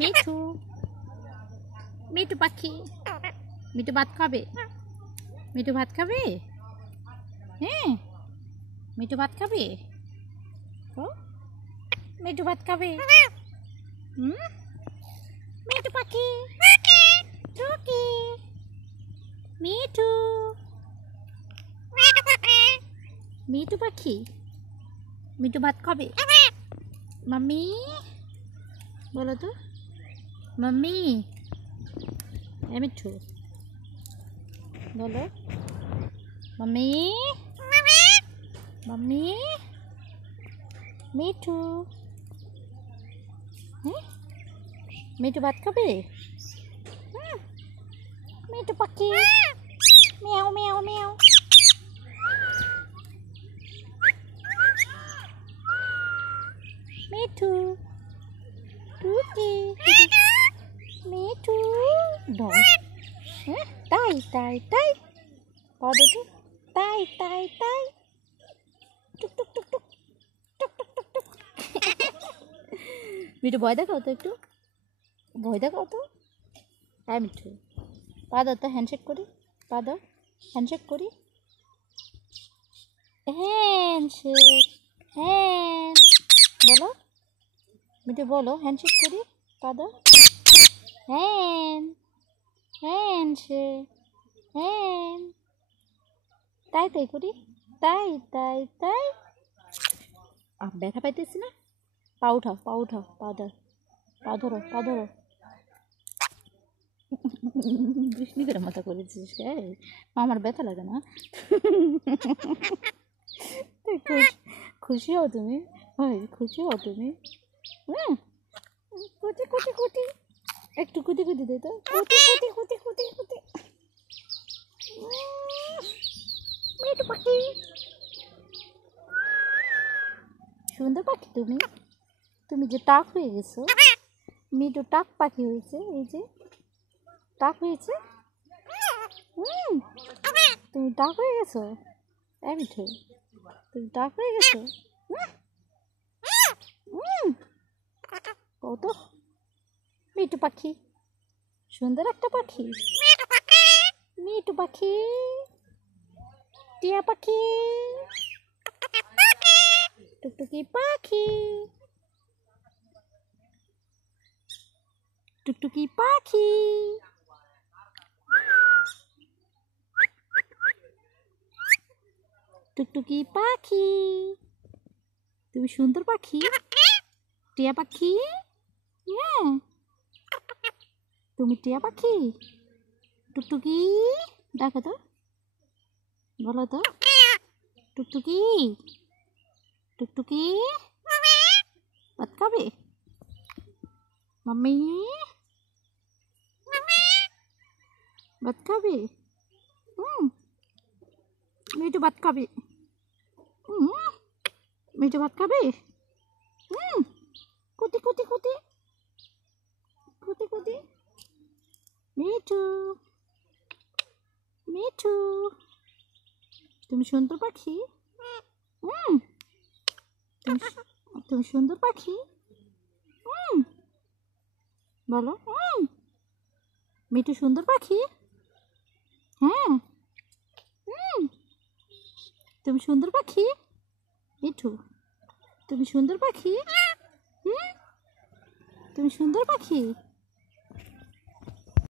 মিঠু, মিঠু পাখি, মিঠু ভাত খাবে? মিঠু ভাত খাবে? হ্যাঁ, মিঠু ভাত খাবে? ও মিঠু ভাত খাবে? হুম, মিঠু পাখি, টুকি, মিঠু, মিঠু পাখি, মিঠু ভাত খাবে? মাম্মি বলো তো, মাম্মি। মিঠু বলো, মাম্মি, মাম্মি, মিঠু। হ্যাঁ, মিঠু ভাত খাবে? মিঠু পাখি, মিয়াও মিয়াও মিয়াও। মিঠু, টুকি, মিঠু। হ্যাঁ, তাই তাই তাই পদে তো তাই তাই তাই টুক টুক টুক টুক টুক টুক টুক টুক। মিঠু ভয় দেখাও তো, একটু ভয় দেখাও তো। হ্যাঁ মিঠু, পা দাও তো, হ্যান্ডশেক করি, পা দাও, হ্যান্ডশেক করি। হ্যান্ডশেক, হ্যান্ড বলো মিঠু, বলো হ্যান্ডশেক করি, পা দাও। Hand, handshake, hand. তাই তাই করি, তাই তাই তাই। ব্যথা পাইতেছি না, পা উঠাও, পা উঠাও, পা ধর, পা ধরো, পা ধরো। বৃষ্টি করে মাথা করেছিস, আমার ব্যথা লাগে না। খুশি হও তুমি, খুশি হও তুমি। কুটি কুটি কুটি, একটু কুটি কুটি দে তো, কুটি কুটি কুটি কুটি কুটি। মিঠু পাখি, সুন্দর পাখি তুমি, তুমি যে টাক হয়ে গেছো। মিঠু টাক পাখি হয়েছে, এই যে টাক হয়েছে। তুমি টাক হয়ে গেছো, মিঠু তুমি টাক হয়ে গেছো। কত মিঠু পাখি, সুন্দর একটা পাখি। মিঠু পাখি, টিয়া পাখি, টুকটুকি পাখি, টুকটুকি পাখি, টুকটুকি পাখি। তুমি সুন্দর পাখি, টিয়া পাখি। হ্যাঁ, তুমি টিয়া পাখি। টুকটুকি দেখো তো, বলো তো, টুকটুকি, টুকটুকি ভাত খাবে? মাম্মি ভাত খাবে? মিঠু ভাত খাবে? মিঠু ভাত খাবে? কুটি কুটি কুটি কুটি কুটি। মিঠু, মিঠু তুমি সুন্দর পাখি। তুমি সুন্দর পাখি। বলো, মিঠু সুন্দর পাখি। হ্যাঁ, তুমি সুন্দর পাখি। মিঠু তুমি সুন্দর পাখি। তুমি সুন্দর পাখি।